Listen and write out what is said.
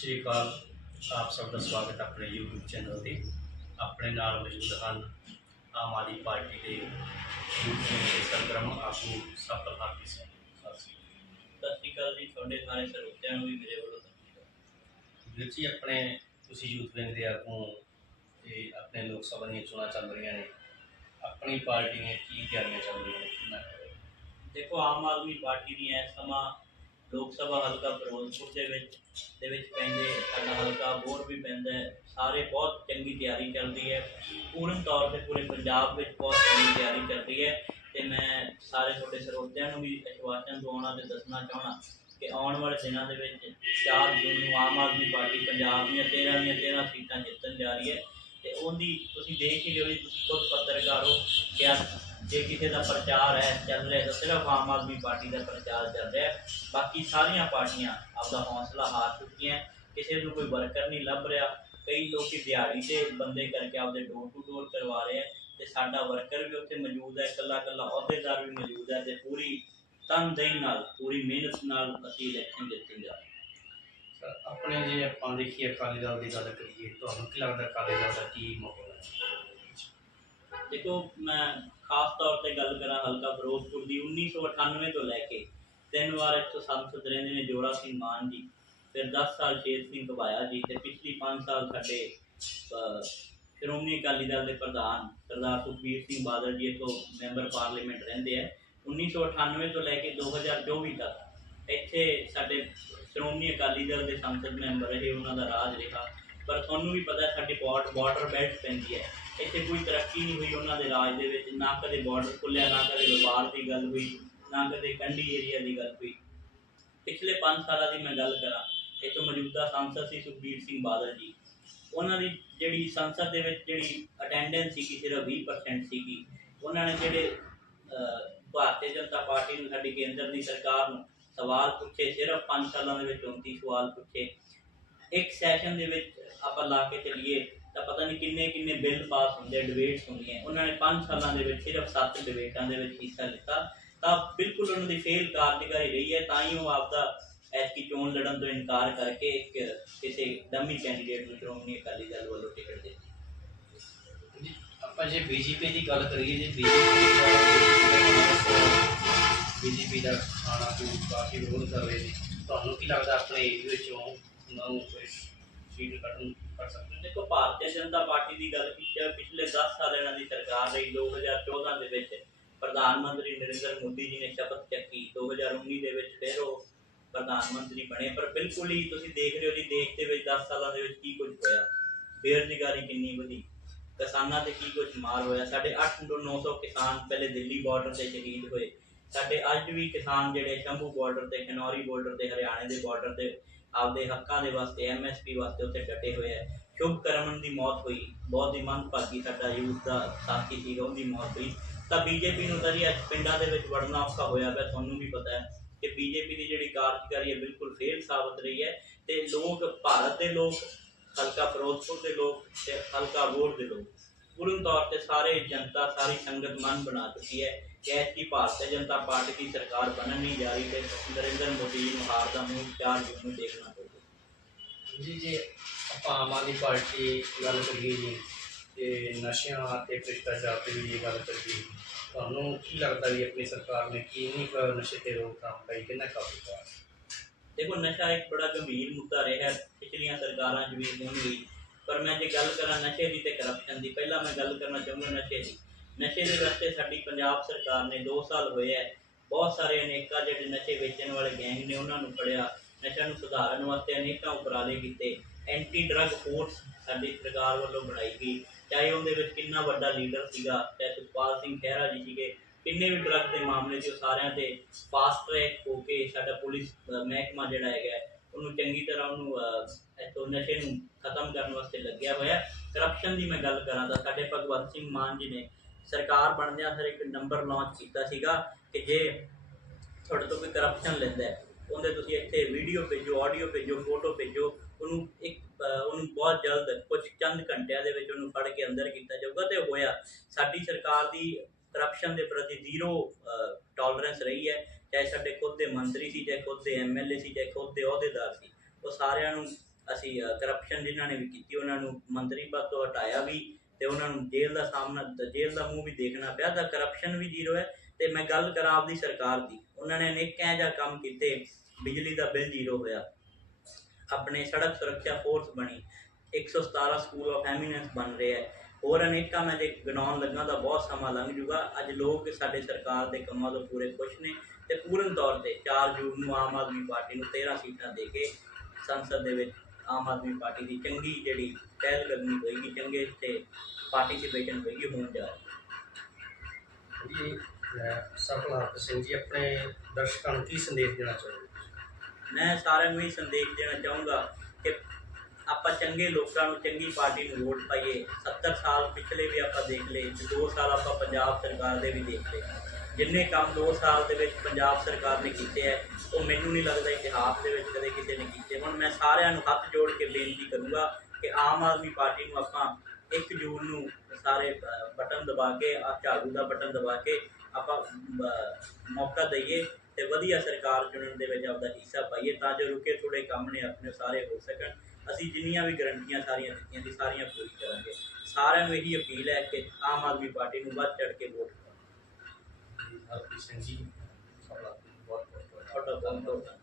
ਸ਼੍ਰੀ ਅਕਾਲ ਆਪ ਸਭ ਦਾ ਸਵਾਗਤ ਆਪਣੇ YouTube ਚੈਨਲ ਤੇ। ਆਪਣੇ ਨਾਲ ਮੌਜੂਦ ਹਨ ਆਮ ਆਦਮੀ ਪਾਰਟੀ ਦੇ ਦੇ ਸਰਗਰਮ ਆਗੂ ਸਫਲ ਹਾਪੀ ਸਿੰਘ ਸਤਿ ਸ਼੍ਰੀ ਅਕਾਲ। ਜੀ ਤੁਹਾਡੇ ਸਾਰੇ ਸਰੋਤਿਆਂ ਨੂੰ ਵੀ ਮੇਰੇ ਵੱਲੋਂ ਸਤਿ ਸ਼੍ਰੀ ਅਕਾਲ। ਅਕਾਲ ਵੀਰ ਜੀ ਆਪਣੇ ਤੁਸੀਂ ਯੂਥ ਵਿੰਗ ਦੇ ਆਗੂ ਤੇ ਆਪਣੇ ਲੋਕ ਸਭਾ ਦੀਆਂ ਚੋਣਾਂ ਚੱਲ ਰਹੀਆਂ ਨੇ। ਆਪਣੀ ਪਾਰਟੀ ਨੇ ਕੀ ਤਿਆਰੀਆਂ ਚੱਲ ਰਹੀਆਂ ਨੇ? ਦੇਖੋ ਆਮ ਆਦਮੀ ਪਾਰਟੀ ਦੀ ਇਸ ਸਮਾਂ ਲੋਕ ਸਭਾ ਹਲਕਾ ਫਿਰੋਜ਼ਪੁਰ ਦੇ ਵਿੱਚ ਦੇ ਵਿੱਚ ਪੈਂਦੇ ਸਾਡਾ ਹਲਕਾ ਹੋਰ ਵੀ ਪੈਂਦਾ ਸਾਰੇ ਬਹੁਤ ਚੰਗੀ ਤਿਆਰੀ ਚੱਲਦੀ ਹੈ। ਪੂਰਨ ਤੌਰ ਤੇ ਪੂਰੇ ਪੰਜਾਬ ਵਿੱਚ ਬਹੁਤ ਚੰਗੀ ਤਿਆਰੀ ਚੱਲਦੀ ਹੈ। ਤੇ ਮੈਂ ਸਾਰੇ ਤੁਹਾਡੇ ਸਰੋਤਿਆਂ ਨੂੰ ਵੀ ਅਸ਼ਵਾਸਨ ਦਵਾਉਣਾ ਤੇ ਦੱਸਣਾ ਚਾਹਣਾ ਕਿ ਆਉਣ ਵਾਲੇ ਦਿਨਾਂ ਦੇ ਵਿੱਚ 4 ਜੂਨ ਨੂੰ ਆਮ ਆਦਮੀ ਪਾਰਟੀ ਪੰਜਾਬ ਦੀਆਂ 13 ਦੀਆਂ 13 ਸੀਟਾਂ ਜਿੱਤਣ ਜਾ ਰਹੀ ਹੈ। ਤੇ ਉਹਦੀ ਤੁਸੀਂ ਦੇਖ ਹੀ ਲਿਓ ਜੀ, ਤੁਸੀਂ ਖੁਦ ਪੱਤਰਕਾਰ ਹੋ। ਕਿ ਜੇ ਕਿਸੇ ਦਾ ਪ੍ਰਚਾਰ ਹੈ, ਚੱਲ ਰਿਹਾ ਤਾਂ ਸਿਰਫ ਆਮ ਆਦਮੀ ਪਾਰਟੀ ਦਾ ਪ੍ਰਚਾਰ ਚੱਲ ਰਿਹਾ ਬਾਕੀ ਸਾਰੀਆਂ ਪਾਰਟੀਆਂ ਆਪਦਾ ਹੌਸਲਾ ਹਾਰ ਚੁੱਕੀਆਂ ਕਿਸੇ ਨੂੰ ਕੋਈ ਵਰਕਰ ਨਹੀਂ ਲੱਭ ਰਿਹਾ। ਕਈ ਲੋਕ ਦਿਹਾੜੀ ਤੇ ਬੰਦੇ ਕਰਕੇ ਆਪਦੇ ਡੋਰ ਟੂ ਡੋਰ ਕਰਵਾ ਰਹੇ ਆ ਤੇ ਸਾਡਾ ਵਰਕਰ ਵੀ ਉੱਥੇ ਮੌਜੂਦ ਹੈ, ਇਕੱਲਾ ਇਕੱਲਾ ਅਹੁਦੇਦਾਰ ਵੀ ਮੌਜੂਦ ਹੈ ਤੇ ਪੂਰੀ ਤਨਦੇਹੀ ਨਾਲ, ਪੂਰੀ ਮਿਹਨਤ ਨਾਲ ਅਸੀਂ ਇਲੈਕਸ਼ਨ ਜਿੱਤਣ ਜਾ ਆਪਣੇ ਜੇ ਆਪਾਂ ਦੇਖੀਏ ਅਕਾਲੀ ਦਲ ਦੀ ਗੱਲ ਕਰੀਏ, ਤੁਹਾਨੂੰ ਕੀ ਲੱਗਦਾ ਅਕਾਲੀ ਦਲ ਦਾ ਕੀ ਮਾਹੌਲ ਦੇਖੋ, ਮੈਂ ਖਾਸ ਤੌਰ ਤੇ ਗੱਲ ਕਰਾਂ ਹਲਕਾ ਫਿਰੋਜ਼ਪੁਰ ਦੀ 1998 ਤੋਂ ਲੈ ਕੇ ਤਿੰਨ ਵਾਰ ਇੱਥੋਂ ਸੰਸਦ ਰਹਿੰਦੇ ਨੇ ਜੋਰਾ ਸਿੰਘ ਮਾਨ ਜੀ। ਫਿਰ 10 ਸਾਲ ਸ਼ੇਰ ਸਿੰਘ ਘਬਾਇਆ ਜੀ ਤੇ ਪਿਛਲੀ 5 ਸਾਲ ਸਾਡੇ ਸ਼੍ਰੋਮਣੀ ਅਕਾਲੀ ਦਲ ਦੇ ਪ੍ਰਧਾਨ ਸਰਦਾਰ ਸੁਖਬੀਰ ਸਿੰਘ ਬਾਦਲ ਜੀ ਇੱਥੋਂ ਮੈਂਬਰ ਪਾਰਲੀਮੈਂਟ ਰਹਿੰਦੇ ਆ। 1998 ਤੋਂ ਲੈ ਕੇ 2024 ਤੱਕ ਇੱਥੇ ਸਾਡੇ ਸ਼੍ਰੋਮਣੀ ਅਕਾਲੀ ਦਲ ਦੇ ਸੰਸਦ ਮੈਂਬਰ ਰਹੇ, ਉਹਨਾਂ ਦਾ ਰਾਜ ਰਿਹਾ। ਪਰ ਤੁਹਾਨੂੰ ਵੀ ਪਤਾ ਹੈ ਸਾਡੀ ਬਾਰਡਰ ਬਾਰਡਰ ਬੈਲਟ ਪੈਂਦੀ ਹੈ। ਇੱਥੇ ਕੋਈ ਤਰੱਕੀ ਨਹੀਂ ਹੋਈ ਉਹਨਾਂ ਦੇ ਰਾਜ ਦੇ ਵਿੱਚ, ਨਾ ਕਦੇ ਬਾਰਡਰ ਖੁੱਲਿਆ ਨਾ ਕਦੇ ਵਪਾਰ ਦੀ ਗੱਲ ਹੋਈ, ਨਾ ਕਦੇ ਕੰਢੀ ਏਰੀਆ ਦੀ ਗੱਲ ਹੋਈ। ਪਿਛਲੇ 5 ਸਾਲਾਂ ਦੀ ਮੈਂ ਗੱਲ ਕਰਾਂ, ਇੱਥੋਂ ਮੌਜੂਦਾ ਸੰਸਦ ਸੀ ਸੁਖਬੀਰ ਸਿੰਘ ਬਾਦਲ ਜੀ। ਉਹਨਾਂ ਦੀ ਜਿਹੜੀ ਸੰਸਦ ਦੇ ਵਿੱਚ ਜਿਹੜੀ ਅਟੈਂਡੈਂਸ ਸੀ ਸਿਰਫ 20% ਸੀਗੀ। ਉਹਨਾਂ ਨੇ ਜਿਹੜੇ ਭਾਰਤੀ ਜਨਤਾ ਪਾਰਟੀ ਨੂੰ, ਸਾਡੀ ਕੇਂਦਰ ਦੀ ਸਰਕਾਰ ਨੂੰ ਸਵਾਲ ਪੁੱਛੇ, ਸਿਰਫ 5 ਸਾਲਾਂ ਦੇ ਵਿੱਚ 29 ਸਵਾਲ ਪੁੱਛੇ। ਇੱਕ ਸੈਸ਼ਨ ਦੇ ਵਿੱਚ ਆਪਾਂ ਲਾ ਕੇ ਚੱਲੀਏ, ਤਾਂ ਪਤਾ ਨਹੀਂ ਕਿੰਨੇ ਕਿੰਨੇ ਬਿੱਲ ਪਾਸ ਹੁੰਦੇ ਡਿਬੇਟਸ ਹੁੰਦੀਆਂ। ਉਹਨਾਂ ਨੇ 5 ਸਾਲਾਂ ਦੇ ਵਿੱਚ, ਸਿਰਫ 7 ਡਿਬੇਟਾਂ ਦੇ ਵਿੱਚ ਹਿੱਸਾ ਲਿੱਤਾ। ਤਾਂ ਬਿਲਕੁਲ ਉਹਨਾਂ ਦੀ ਫੇਲ ਕਾਰਜਕਾਰੀ ਰਹੀ ਹੈ, ਤਾਂ ਹੀ ਉਹ ਆਪਦਾ ਐਤਕੀ ਚੋਣ ਲੜਨ ਤੋਂ ਇਨਕਾਰ ਕਰਕੇ ਇੱਕ ਕਿਸੇ ਡੰਮੀ ਕੈਂਡੀਡੇਟ ਨੂੰ ਸ਼੍ਰੋਮਣੀ ਅਕਾਲੀ ਦਲ ਵੱਲੋਂ ਟਿਕਟ ਦਿੱਤੀ। ਆਪਾਂ ਜੇ ਬੀਜੇਪੀ ਦੀ ਗੱਲ ਕਰੀਏ, ਜੇ ਬੀਜੇਪੀ ਦਾ ਖਾਣਾ ਤੋਂ ਕਾਫੀ ਵਿਰੋਧ ਕਰ ਰਹੇ ਨੇ, ਤੁਹਾਨੂੰ ਕੀ ਲੱਗਦਾ ਆਪਣੇ ਏਰੀਆ ਵਿੱਚੋਂ ਉਹਨਾਂ ਨੂੰ ਕੋਈ ਸੀਟ ਕੱਢਣ ਕਰ ਸਕਦੇ ਨੇ ਦੇਖੋ, ਭਾਰਤੀ ਜਨਤਾ ਪਾਰਟੀ ਦੀ ਗੱਲ ਕੀਤੀ ਜਾਵੇ ਪਿਛਲੇ 10 ਸਾਲ ਇਹਨਾਂ ਦੀ ਸਰਕਾਰ ਰਹੀ 2014 ਦੇ ਵਿੱਚ। ਪ੍ਰਧਾਨ ਮੰਤਰੀ ਨਰਿੰਦਰ ਮੋਦੀ ਜੀ ਨੇ ਸ਼ਪਥ ਚੱਕੀ। 2019 ਦੇ ਵਿੱਚ ਫਿਰ ਉਹ ਪ੍ਰਧਾਨ ਮੰਤਰੀ ਬਣੇ। ਪਰ ਬਿਲਕੁਲ ਹੀ ਤੁਸੀਂ ਦੇਖ ਰਹੇ ਹੋ ਜੀ, ਦੇਸ਼ ਦੇ ਵਿੱਚ 10 ਸਾਲਾਂ ਦੇ ਵਿੱਚ ਕੀ ਕੁਝ ਹੋਇਆ। ਬੇਰੁਜ਼ਗਾਰੀ ਕਿੰਨੀ ਵਧੀ। ਕਿਸਾਨਾਂ ਤੇ ਕੀ ਕੁਝ ਮਾਰ ਹੋਇਆ। ਸਾਡੇ 8 ਤੋਂ 900 ਕਿਸਾਨ ਪਹਿਲੇ ਦਿੱਲੀ ਬਾਰਡਰ ਤੇ ਸ਼ਹੀਦ ਹੋਏ। ਸਾਡੇ ਅੱਜ ਵੀ ਕਿਸਾਨ ਜਿਹੜੇ ਸ਼ੰਭੂ ਬਾਰਡਰ ਤੇ ਖਨੌਰੀ ਬਾਰਡਰ ਤੇ, ਹਰਿਆਣੇ ਦੇ ਬਾਰਡਰ ਤੇ ਆਪਦੇ ਹੱਕਾਂ ਦੇ ਵਾਸਤੇ ਐਮਐਸਪੀ ਵਾਸਤੇ ਉੱਥੇ ਡਟੇ ਹੋਏ ਆ। ਸ਼ੁਭ ਕਰਮਨ ਦੀ ਮੌਤ ਹੋਈ। ਬਹੁਤ ਹੀ ਮੰਦਭਾਗੀ ਸਾਡਾ ਯੂਥ ਦਾ ਸਾਥੀ ਸੀਗਾ ਉਹਦੀ ਮੌਤ ਹੋਈ। ਤਾਂ ਬੀਜੇਪੀ ਨੂੰ ਤਾਂ ਜੀ ਅੱਜ ਪਿੰਡਾਂ ਦੇ ਵਿੱਚ ਵੜਨਾ ਔਖਾ ਹੋਇਆ ਪਿਆ, ਤੁਹਾਨੂੰ ਵੀ ਪਤਾ ਹੈ ਕਿ ਬੀਜੇਪੀ ਦੀ ਜਿਹੜੀ ਕਾਰਜਕਾਰੀ ਹੈ ਬਿਲਕੁਲ ਫੇਲ ਸਾਬਤ ਰਹੀ ਹੈ ਤੇ ਲੋਕ, ਭਾਰਤ ਦੇ ਲੋਕ, ਹਲਕਾ ਫਿਰੋਜ਼ਪੁਰ ਦੇ ਲੋਕ ਤੇ ਹਲਕਾ ਵੋਟ ਦੇ ਲੋਕ ਪੂਰਨ ਤੌਰ ਤੇ ਸਾਰੇ ਜਨਤਾ ਸਾਰੀ ਸੰਗਤ ਮਨ ਬਣਾ ਚੁੱਕੀ ਹੈ ਕਿ ਐਤਕੀ ਭਾਰਤੀ ਜਨਤਾ ਪਾਰਟੀ ਦੀ ਸਰਕਾਰ ਬਣਨ ਨਹੀਂ ਜਾ ਰਹੀ ਤੇ ਨਰਿੰਦਰ ਮੋਦੀ ਜੀ ਨੂੰ ਹਾਰ ਦਾ ਮੂੰਹ ਚਾਰ ਜੂਨ ਨੂੰ ਦੇਖਣਾ ਪਊਗਾ। ਜੀ ਜੇ ਆਪਾਂ ਆਮ ਆਦਮੀ ਪਾਰਟੀ ਗੱਲ ਕਰੀਏ ਜੀ ਤੇ ਨਸ਼ਿਆਂ ਤੇ ਭ੍ਰਿਸ਼ਟਾਚਾਰ ਤੇ ਵੀ ਗੱਲ ਕਰੀਏ ਤੁਹਾਨੂੰ ਕੀ ਲੱਗਦਾ ਵੀ ਆਪਣੀ ਸਰਕਾਰ ਨੇ ਕਿੰਨੀ ਕੁ ਨਸ਼ੇ ਤੇ ਰੋਕਥਾਮ ਪਾਈ ਕਿੰਨਾ ਕਾਬੂ ਪਾਇਆ ਦੇਖੋ ਨਸ਼ਾ ਇੱਕ ਬੜਾ ਗੰਭੀਰ ਮੁੱਦਾ ਰਿਹਾ ਹੈ, ਪਿਛਲੀਆਂ ਸਰਕਾਰਾਂ 'ਚ ਵੀ ਹੁਣ ਵੀ ਪਰ ਮੈਂ ਜੇ ਗੱਲ ਕਰਾਂ ਨਸ਼ੇ ਦੀ ਤੇ ਕਰਪਸ਼ਨ ਦੀ, ਪਹਿਲਾਂ ਮੈਂ ਗੱਲ ਕਰਨਾ ਚਾਹੂੰਗਾ ਨਸ਼ੇ ਦੀ। ਨਸ਼ੇ ਦੇ ਵਾਸਤੇ ਸਾਡੀ ਪੰਜਾਬ ਸਰਕਾਰ ਨੇ 2 ਸਾਲ ਹੋਏ ਹੈ। ਬਹੁਤ ਸਾਰੇ ਅਨੇਕਾਂ ਜਿਹੜੇ ਨਸ਼ੇ ਵੇਚਣ ਵਾਲੇ ਗੈਂਗ ਨੇ, ਉਹਨਾਂ ਨੂੰ ਫੜਿਆ। ਨਸ਼ਾ ਨੂੰ ਸੁਧਾਰਨ ਵਾਸਤੇ ਅਨੇਕਾਂ ਉਪਰਾਲੇ ਕੀਤੇ। ਐਂਟੀ ਡਰੱਗ ਫੋਰਸ ਸਾਡੀ ਸਰਕਾਰ ਵੱਲੋਂ ਬਣਾਈ ਗਈ। ਚਾਹੇ ਉਹਦੇ ਵਿੱਚ ਕਿੰਨਾ ਵੱਡਾ ਲੀਡਰ ਸੀਗਾ, ਚਾਹੇ ਸੁਖਪਾਲ ਸਿੰਘ ਖਹਿਰਾ ਜੀ ਸੀਗੇ, ਕਿੰਨੇ ਵੀ ਡਰੱਗ ਦੇ ਮਾਮਲੇ 'ਚ ਉਹ ਸਾਰਿਆਂ ਤੇ ਫਾਸਟ ਟਰੈਕ ਹੋ ਕੇ ਸਾਡਾ ਪੁਲਿਸ ਮਹਿਕਮਾ ਜਿਹੜਾ ਹੈਗਾ, ਉਹਨੂੰ ਚੰਗੀ ਤਰ੍ਹਾਂ ਉਹਨੂੰ ਅਹ, ਨਸ਼ੇ ਨੂੰ ਖਤਮ ਕਰਨ ਵਾਸਤੇ ਲੱਗਿਆ ਹੋਇਆ ਕਰਪਸ਼ਨ ਦੀ ਮੈਂ ਗੱਲ ਕਰਾਂ ਤਾਂ ਸਾਡੇ ਭਗਵੰਤ ਸਿੰਘ ਮਾਨ ਜੀ ਨੇ ਸਰਕਾਰ ਬਣਦਿਆਂ ਸਰ ਇੱਕ ਨੰਬਰ ਲਾਂਚ ਕੀਤਾ ਸੀਗਾ ਕਿ ਜੇ ਤੁਹਾਡੇ ਤੋਂ ਕੋਈ ਕਰਪਸ਼ਨ ਲੈਂਦਾ ਹੈ ਉਹਦੇ ਤੁਸੀਂ ਇੱਥੇ ਵੀਡੀਓ ਭੇਜੋ ਆਡੀਓ ਭੇਜੋ ਫੋਟੋ ਭੇਜੋ ਉਹਨੂੰ ਇੱਕ ਉਹਨੂੰ ਬਹੁਤ ਜਲਦ ਕੁਝ ਚੰਦ ਘੰਟਿਆਂ ਦੇ ਵਿੱਚ ਉਹਨੂੰ ਫੜ ਕੇ ਅੰਦਰ ਕੀਤਾ ਜਾਊਗਾ ਤੇ ਹੋਇਆ। ਸਾਡੀ ਸਰਕਾਰ ਦੀ ਕਰਪਸ਼ਨ ਦੇ ਪ੍ਰਤੀ ਜ਼ੀਰੋ ਟੋਲਰੈਂਸ ਰਹੀ ਹੈ। ਚਾਹੇ ਸਾਡੇ ਖੁਦ ਦੇ ਮੰਤਰੀ ਸੀ ਚਾਹੇ ਖੁਦ ਦੇ ਐਮਐਲਏ ਸੀ ਚਾਹੇ ਖੁਦ ਦੇ ਅਹੁਦੇਦਾਰ ਸੀ ਉਹ ਸਾਰਿਆਂ ਨੂੰ ਅਸੀਂ ਕਰਪਸ਼ਨ ਜਿਨ੍ਹਾਂ ਨੇ ਵੀ ਕੀਤੀ, ਉਹਨਾਂ ਨੂੰ ਮੰਤਰੀ ਪਦ ਤੋਂ ਹਟਾਇਆ ਵੀ ਤੇ ਉਹਨਾਂ ਨੂੰ ਜੇਲ੍ਹ ਦਾ ਸਾਹਮਣਾ ਜੇਲ੍ਹ ਦਾ ਮੂੰਹ ਵੀ ਦੇਖਣਾ ਪਿਆ, ਤਾਂ ਕਰਪਸ਼ਨ ਵੀ ਜ਼ੀਰੋ ਹੈ। ਤੇ ਮੈਂ ਗੱਲ ਕਰਾਂ ਆਪਦੀ ਸਰਕਾਰ ਦੀ। ਉਹਨਾਂ ਨੇ ਅਨੇਕਾਂ ਜਿਹਾ ਕੰਮ ਕੀਤੇ, ਬਿਜਲੀ ਦਾ ਬਿੱਲ ਜ਼ੀਰੋ ਹੋਇਆ। ਆਪਣੇ ਸੜਕ ਸੁਰੱਖਿਆ ਫੋਰਸ ਬਣੀ। 117 ਸਕੂਲ ਆਫ ਐਮੀਨੈਂਸ ਬਣ ਰਿਹਾ ਹੈ। ਹੋਰ ਅਨੇਕਾਂ ਮੈਂ ਜੇ ਗਿਣਾਉਣ ਲੱਗਾ ਤਾਂ ਬਹੁਤ ਸਮਾਂ ਲੰਘ ਜੂਗਾ। ਅੱਜ ਲੋਕ ਸਾਡੇ ਸਰਕਾਰ ਦੇ ਕੰਮਾਂ ਤੋਂ ਪੂਰੇ ਖੁਸ਼ ਨੇ ਤੇ ਪੂਰਨ ਤੌਰ ਤੇ 4 ਜੂਨ ਨੂੰ ਆਮ ਆਦਮੀ ਪਾਰਟੀ ਨੂੰ 13 ਸੀਟਾਂ ਦੇ ਕੇ ਸੰਸਦ ਦੇ ਵਿੱਚ ਆਮ ਆਦਮੀ ਪਾਰਟੀ ਦੀ ਚੰਗੀ ਜਿਹੜੀ ਪਹਿਲ ਕਦਮੀ ਹੋਏਗੀ ਚੰਗੇ ਤੇ ਪਾਰਟਿਸਿਪੇਸ਼ਨ ਹੋਏਗੀ ਹੋਣ ਜਾ ਜੀ ਸਰਪਲ ਹਰਪ ਸਿੰਘ ਜੀ ਆਪਣੇ ਦਰਸ਼ਕਾਂ ਨੂੰ ਕੀ ਸੰਦੇਸ਼ ਦੇਣਾ ਚਾਹੁੰਦੇ ਮੈਂ ਸਾਰਿਆਂ ਨੂੰ ਇਹ ਸੰਦੇਸ਼ ਦੇਣਾ ਚਾਹੂੰਗਾ ਕਿ ਆਪਾਂ ਚੰਗੇ ਲੋਕਾਂ ਨੂੰ ਚੰਗੀ ਪਾਰਟੀ ਨੂੰ ਵੋਟ ਪਾਈਏ। 70 ਸਾਲ ਪਿਛਲੇ ਵੀ ਆਪਾਂ ਦੇਖ ਲਏ 2 ਸਾਲ ਆਪਾਂ ਪੰਜਾਬ ਸਰਕਾਰ ਦੇ ਵੀ ਦੇਖ ਲਏ। ਜਿੰਨੇ ਕੰਮ 2 ਸਾਲ ਦੇ ਵਿੱਚ ਪੰਜਾਬ ਸਰਕਾਰ ਨੇ ਕੀਤੇ ਹੈ, ਉਹ ਮੈਨੂੰ ਨਹੀਂ ਲੱਗਦਾ ਇਤਿਹਾਸ ਦੇ ਵਿੱਚ ਕਦੇ ਕਿਸੇ ਨੇ ਕੀਤੇ। ਹੁਣ ਮੈਂ ਸਾਰਿਆਂ ਨੂੰ ਹੱਥ ਜੋੜ ਕੇ ਬੇਨਤੀ ਕਰੂੰਗਾ ਕਿ ਆਮ ਆਦਮੀ ਪਾਰਟੀ ਨੂੰ ਆਪਾਂ 1 ਜੂਨ ਨੂੰ ਸਾਰੇ ਬਟਨ ਦਬਾ ਕੇ, ਆ ਝਾੜੂ ਦਾ ਬਟਨ ਦਬਾ ਕੇ ਆਪਾਂ ਮੌਕਾ ਦਈਏ ਤੇ ਵਧੀਆ ਸਰਕਾਰ ਚੁਣਨ ਦੇ ਵਿੱਚ ਆਪਦਾ ਹਿੱਸਾ ਪਾਈਏ ਤਾਂ ਜੋ ਰੁਕੇ ਥੋੜੇ ਕੰਮ ਨੇ ਆਪਣੇ ਸਾਰੇ ਹੋ ਸਕਣ। ਅਸੀਂ ਜਿੰਨੀਆਂ ਵੀ ਗਰੰਟੀਆਂ ਸਾਰੀਆਂ ਦਿੱਤੀਆਂ ਸੀ, ਸਾਰੀਆਂ ਪੂਰੀ ਕਰਾਂਗੇ। ਸਾਰਿਆਂ ਨੂੰ ਇਹੀ ਅਪੀਲ ਹੈ ਕਿ ਆਮ ਆਦਮੀ ਪਾਰਟੀ ਨੂੰ ਵੱਧ ਚੜ ਕੇ ਵੋਟ ਕਰੋ ਜੀ ਤੁਹਾਡਾ ਬਹੁਤ ਬਹੁਤ ਧੰਨਵਾਦ